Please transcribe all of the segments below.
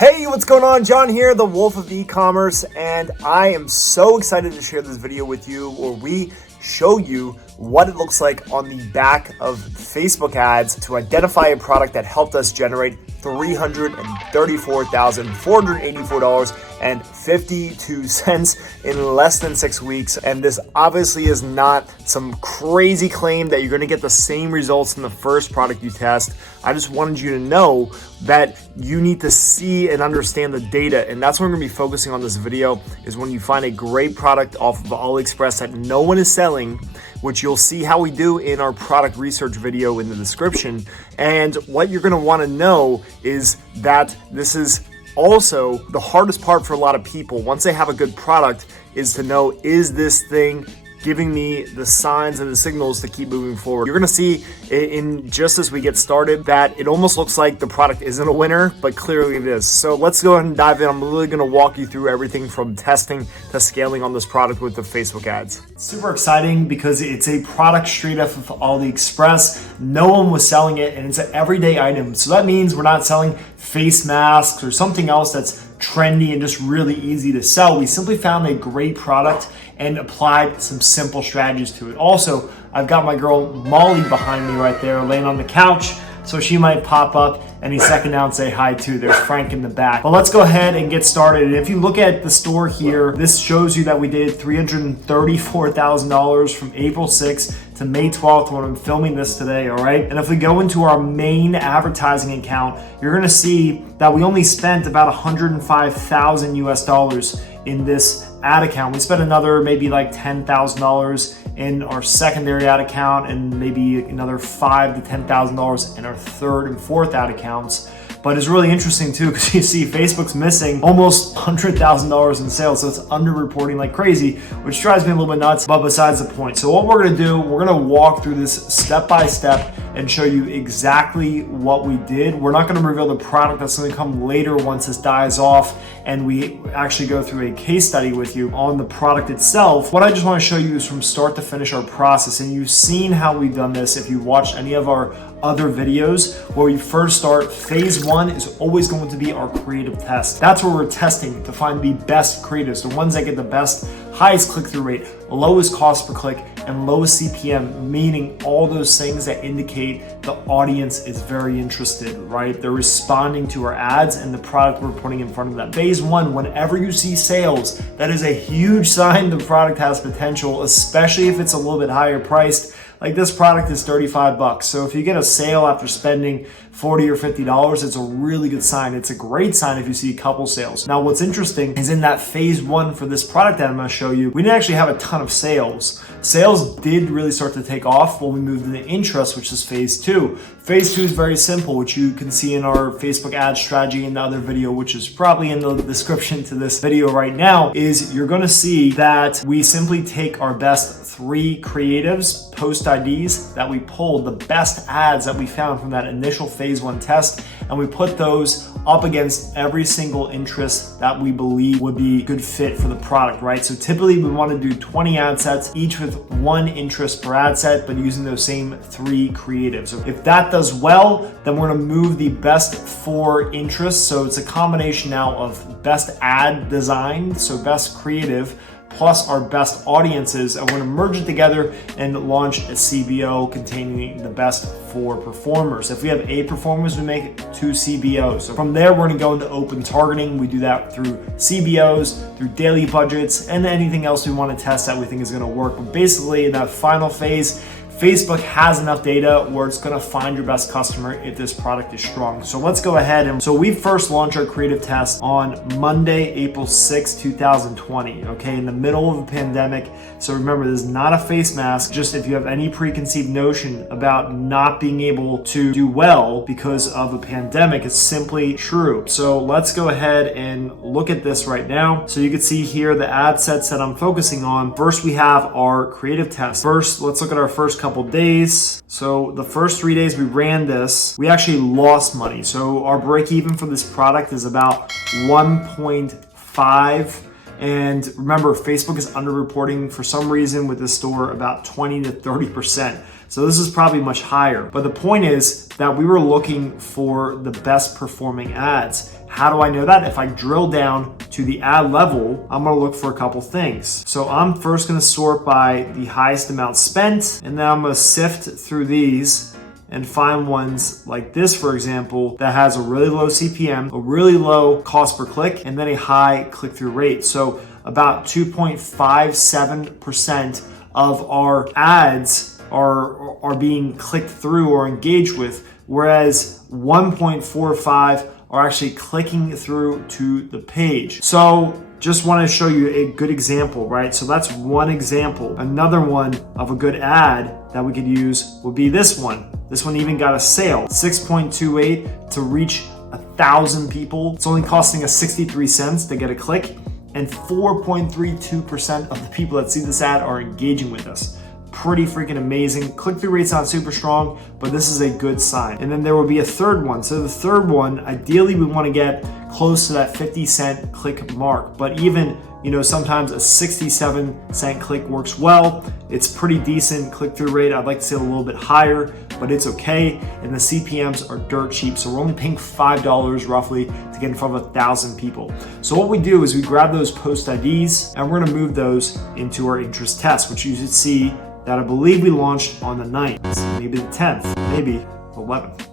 Hey, what's going on? John here, the Wolf of E-commerce, and I am so excited to share this video with you where we show you what it looks like on the back of Facebook ads to identify a product that helped us generate $334,484.52 in less than 6 weeks. And this obviously is not some crazy claim that you're going to get the same results in the first product you test. I just wanted you to know that you need to see and understand the data, and that's what we're going to be focusing on this video, is when you find a great product off of AliExpress that no one is selling, which you'll see how we do in our product research video in the description. And what you're going to want to know is that this is also the hardest part for a lot of people. Once they have a good product, is to know, is this thing giving me the signs and the signals to keep moving forward? You're gonna see in just as we get started that it almost looks like the product isn't a winner, but clearly it is. So let's go ahead and dive in. I'm really gonna walk you through everything from testing to scaling on this product with the Facebook ads. Super exciting because it's a product straight off of AliExpress. No one was selling it, and it's an everyday item. So that means we're not selling face masks or something else that's trendy and just really easy to sell. We simply found a great product and applied some simple strategies to it. Also, I've got my girl Molly behind me right there laying on the couch, so she might pop up any second now and say hi too. There's Frank in the back. But let's go ahead and get started. And if you look at the store here, this shows you that we did $334,000 from April 6th to May 12th when I'm filming this today, all right? And if we go into our main advertising account, you're gonna see that we only spent about 105,000 US dollars in this ad account. We spent another maybe like $10,000 in our secondary ad account and maybe another $5,000 to $10,000 in our third and fourth ad accounts. But it's really interesting too, because you see Facebook's missing almost $100,000 in sales, so it's underreporting like crazy, which drives me a little bit nuts, but besides the point. So what we're gonna do, we're gonna walk through this step by step and show you exactly what we did. We're not gonna reveal the product. That's gonna come later once this dies off and we actually go through a case study with you on the product itself. What I just wanna show you is from start to finish our process, and you've seen how we've done this if you watched any of our other videos. Where we first start, phase one is always going to be our creative test. That's where we're testing to find the best creatives, the ones that get the best, highest click-through rate, lowest cost per click, and lowest CPM, meaning all those things that indicate the audience is very interested, right? They're responding to our ads and the product we're putting in front of them. Phase one, whenever you see sales, that is a huge sign the product has potential, especially if it's a little bit higher priced. Like this product is 35 bucks. So if you get a sale after spending $40 or $50, it's a really good sign. It's a great sign if you see a couple sales. Now, what's interesting is in that phase one for this product that I'm gonna show you, we didn't actually have a ton of sales. Sales did really start to take off when we moved into interest, which is phase two. Phase two is very simple, which you can see in our Facebook ad strategy in the other video, which is probably in the description to this video right now, is you're gonna see that we simply take our best 3 creatives, post IDs that we pulled, the best ads that we found from that initial phase one test, and we put those up against every single interest that we believe would be a good fit for the product, right? So typically we want to do 20 ad sets, each with 1 interest per ad set, but using those same 3 creatives. So if that does well, then we're going to move the best 4 interests. So it's a combination now of best ad design, so best creative, plus our best audiences, and we're gonna merge it together and launch a CBO containing the best 4 performers. If we have 8 performers, we make 2 CBOs. So from there, we're gonna go into open targeting. We do that through CBOs, through daily budgets, and anything else we wanna test that we think is gonna work. But basically, in that final phase, Facebook has enough data where it's gonna find your best customer if this product is strong. So let's go ahead and, so we first launched our creative test on Monday, April 6, 2020, okay, in the middle of a pandemic. So remember, this is not a face mask. Just if you have any preconceived notion about not being able to do well because of a pandemic, it's simply true. So let's go ahead and look at this right now. So you can see here the ad sets that I'm focusing on. First, we have our creative test. First, let's look at our first couple days. So the first 3 days we ran this, we actually lost money. So our break even for this product is about 1.5. And remember, Facebook is underreporting for some reason with this store about 20 to 30%. So this is probably much higher. But the point is that we were looking for the best performing ads. How do I know that? If I drill down to the ad level, I'm gonna look for a couple things. So I'm first gonna sort by the highest amount spent, and then I'm gonna sift through these and find ones like this, for example, that has a really low CPM, a really low cost per click, and then a high click-through rate. So about 2.57% of our ads are being clicked through or engaged with, whereas 1.45 are actually clicking through to the page. So just want to show you a good example, right? So that's one example. Another one of a good ad that we could use would be this one. This one even got a sale, 6.28 to reach 1,000 people. It's only costing us 63 cents to get a click, and 4.32% of the people that see this ad are engaging with us. Pretty freaking amazing. Click-through rate's not super strong, but this is a good sign. And then there will be a third one. So the third one, ideally we want to get close to that 50-cent click mark, but even, sometimes a 67-cent click works well. It's pretty decent click-through rate. I'd like to see a little bit higher, but it's okay. And the CPMs are dirt cheap. So we're only paying $5 roughly to get in front of 1,000 people. So what we do is we grab those post IDs and we're gonna move those into our interest test, which you should see that I believe we launched on the 9th, maybe the 10th, maybe 11th.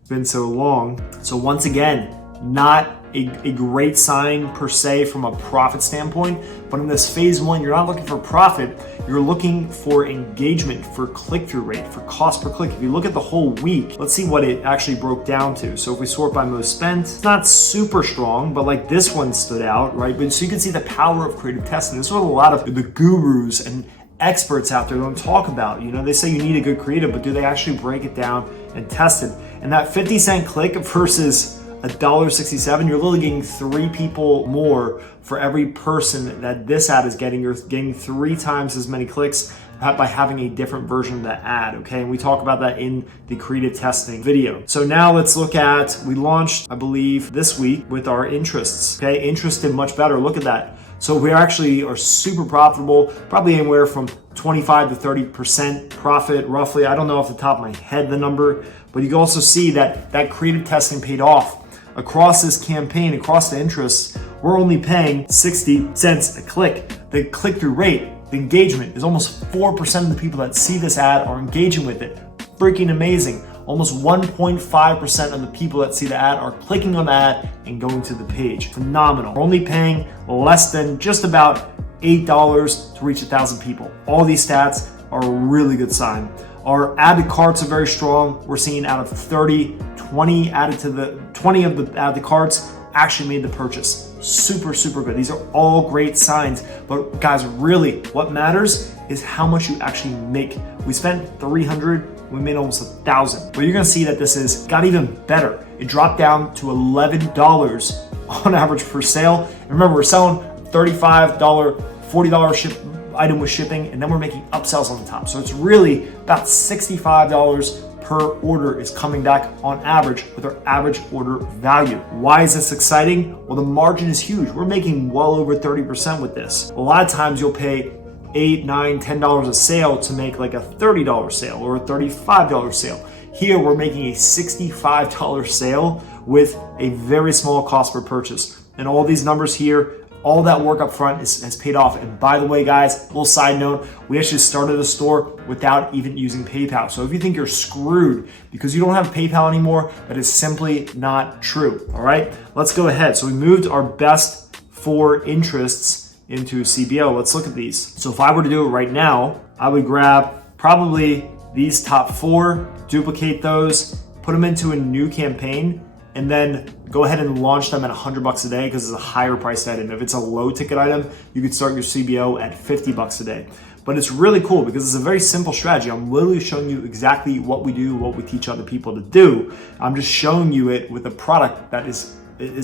It's been so long. So once again, not a great sign per se from a profit standpoint, but in this phase one, you're not looking for profit, you're looking for engagement, for click-through rate, for cost per click. If you look at the whole week, let's see what it actually broke down to. So if we sort by most spent, it's not super strong, but like this one stood out, right? But so you can see the power of creative testing. This is what a lot of the gurus and experts out there don't talk about. They say you need a good creative, but do they actually break it down and test it? And that 50-cent click versus $1.67, you're literally getting 3 people more for every person that this ad is getting. You're getting 3 times as many clicks by having a different version of the ad, okay? And we talk about that in the creative testing video. So now let's look at, we launched, I believe, this week with our interests, okay? Interest did much better, look at that. So we actually are super profitable, probably anywhere from 25 to 30% profit roughly. I don't know off the top of my head the number, but you can also see that creative testing paid off. Across this campaign, across the interests, we're only paying 60 cents a click. The click-through rate, the engagement is almost 4% of the people that see this ad are engaging with it. Freaking amazing. Almost 1.5% of the people that see the ad are clicking on the ad and going to the page. Phenomenal. We're only paying less than just about $8 to reach 1,000 people. All these stats are a really good sign. Our added carts are very strong. We're seeing out of 30, 20 of the added carts actually made the purchase. Super, super good. These are all great signs. But guys, really what matters is how much you actually make. We spent $300, we made almost 1,000. But you're gonna see that this got even better. It dropped down to $11 on average per sale. And remember, we're selling $35, $40 item with shipping, and then we're making upsells on the top. So it's really about $65 per order is coming back on average with our average order value. Why is this exciting? Well, the margin is huge. We're making well over 30% with this. A lot of times you'll pay $8, $9, $10 a sale to make like a $30 sale or a $35 sale. Here we're making a $65 sale with a very small cost per purchase. And all these numbers here, all that work up front has paid off. And by the way, guys, little side note, we actually started a store without even using PayPal. So if you think you're screwed because you don't have PayPal anymore, that is simply not true, all right? Let's go ahead. So we moved our best 4 interests into CBO. Let's look at these. So if I were to do it right now, I would grab probably these top 4, duplicate those, put them into a new campaign, and then go ahead and launch them at $100 a day because it's a higher priced item. If it's a low ticket item, you could start your CBO at $50 a day. But it's really cool because it's a very simple strategy. I'm literally showing you exactly what we do, what we teach other people to do. I'm just showing you it with a product that is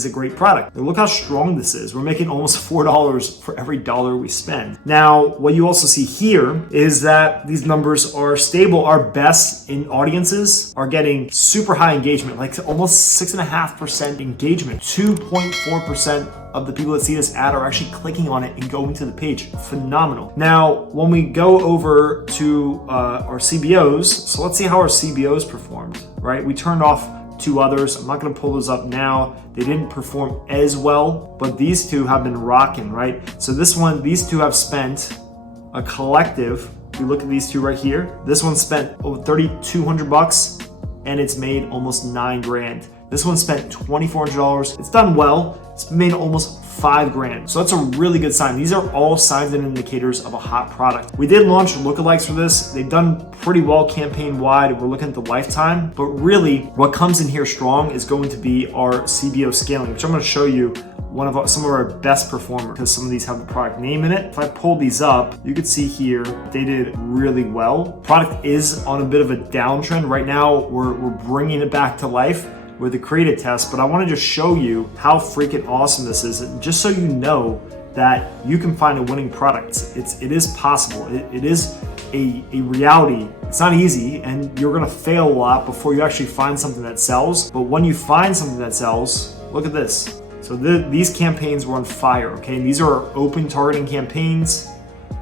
a great product. Look how strong this is. We're making almost $4 for every dollar we spend. Now, what you also see here is that these numbers are stable. Our best in audiences are getting super high engagement, like almost 6.5% engagement. 2.4% of the people that see this ad are actually clicking on it and going to the page. Phenomenal. Now, when we go over to our CBOs, so let's see how our CBOs performed, right? We turned off two others. I'm not gonna pull those up now. They didn't perform as well, but these two have been rocking, right? So these two have spent a collective, if you look at these two right here, this one spent over 3,200 bucks and it's made almost 9 grand. This one spent $2,400. It's done well. It's made almost 5 grand. So that's a really good sign. These are all signs and indicators of a hot product. We did launch lookalikes for this. They've done pretty well campaign wide. We're looking at the lifetime, but really what comes in here strong is going to be our CBO scaling, which I'm going to show you some of our best performers, because some of these have the product name in it. If I pull these up, you can see here they did really well. Product is on a bit of a downtrend right now. We're bringing it back to life with the creative test, but I want to just show you how freaking awesome this is, and just so you know that you can find a winning product. It is possible. It is a reality. It's not easy, and you're gonna fail a lot before you actually find something that sells. But when you find something that sells, look at this. So these campaigns were on fire, okay? And these are open targeting campaigns,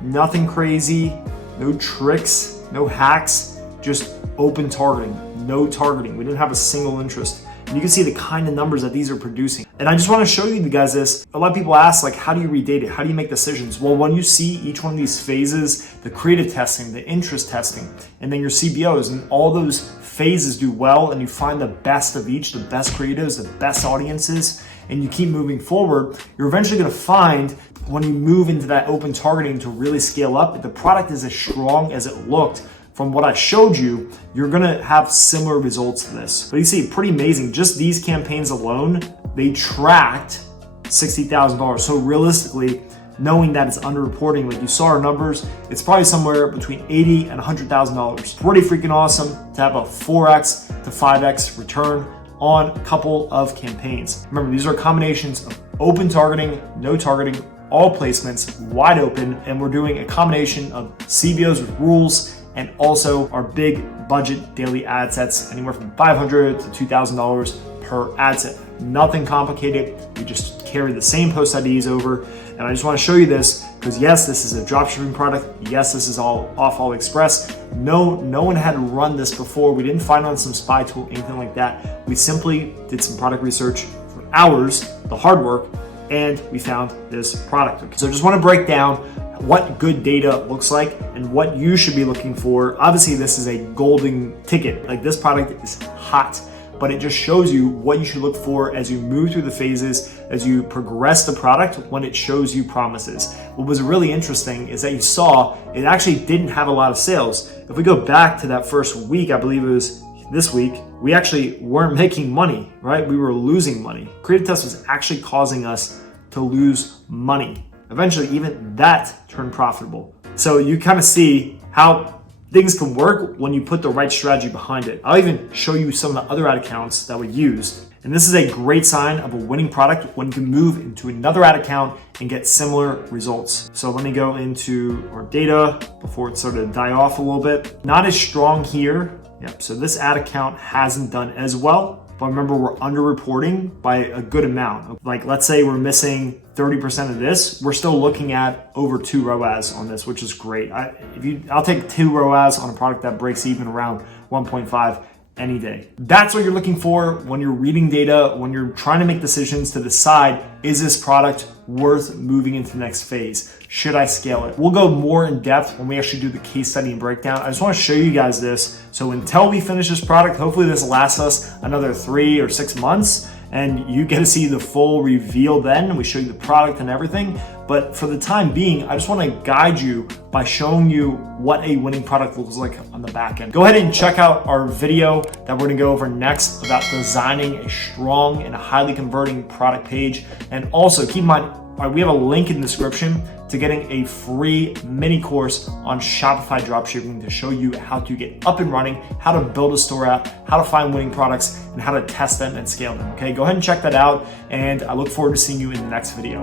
nothing crazy, no tricks, no hacks, just open targeting, no targeting. We didn't have a single interest. And you can see the kind of numbers that these are producing. And I just want to show you guys this. A lot of people ask, like, how do you read data? How do you make decisions? Well, when you see each one of these phases, the creative testing, the interest testing, and then your CBOs, and all those phases do well, and you find the best of each, the best creatives, the best audiences, and you keep moving forward, you're eventually going to find when you move into that open targeting to really scale up, the product is as strong as it looked. From what I showed you, you're gonna have similar results to this. But you see, pretty amazing. Just these campaigns alone, they tracked $60,000. So realistically, knowing that it's underreporting, like you saw our numbers, it's probably somewhere between $80,000 and $100,000. Pretty freaking awesome to have a 4x to 5x return on a couple of campaigns. Remember, these are combinations of open targeting, no targeting, all placements, wide open, and we're doing a combination of CBOs with rules, and also our big budget daily ad sets, anywhere from $500 to $2,000 per ad set. Nothing complicated. We just carry the same post IDs over. And I just want to show you this because yes, this is a dropshipping product. Yes, this is all off AliExpress. No one had run this before. We didn't find on some spy tool, anything like that. We simply did some product research for hours, the hard work, and we found this product. So I just want to break down what good data looks like and what you should be looking for. Obviously, this is a golden ticket. Like, this product is hot, but it just shows you what you should look for as you move through the phases, as you progress the product when it shows you promises. What was really interesting is that you saw it actually didn't have a lot of sales. If we go back to that first week, I believe it was this week, we actually weren't making money, right? We were losing money. Creative Test was actually causing us to lose money. Eventually, even that turned profitable. So you kind of see how things can work when you put the right strategy behind it. I'll even show you some of the other ad accounts that we used. And this is a great sign of a winning product when you can move into another ad account and get similar results. So let me go into our data before it started to die off a little bit. Not as strong here. Yep, so this ad account hasn't done as well. But remember, we're underreporting by a good amount. Like, let's say we're missing 30% of this, we're still looking at over 2 ROAS on this, which is great. I'll take 2 ROAS on a product that breaks even around 1.5 any day. That's what you're looking for when you're reading data, when you're trying to make decisions to decide, is this product worth moving into the next phase? Should I scale it? We'll go more in depth when we actually do the case study and breakdown. I just want to show you guys this. So until we finish this product, hopefully this lasts us another 3 or 6 months, and you get to see the full reveal then. We show you the product and everything. But for the time being, I just want to guide you by showing you what a winning product looks like on the back end. Go ahead and check out our video that we're going to go over next about designing a strong and highly converting product page. And also keep in mind, we have a link in the description to getting a free mini course on Shopify dropshipping to show you how to get up and running, how to build a store app, how to find winning products, and how to test them and scale them. Okay, go ahead and check that out. And I look forward to seeing you in the next video.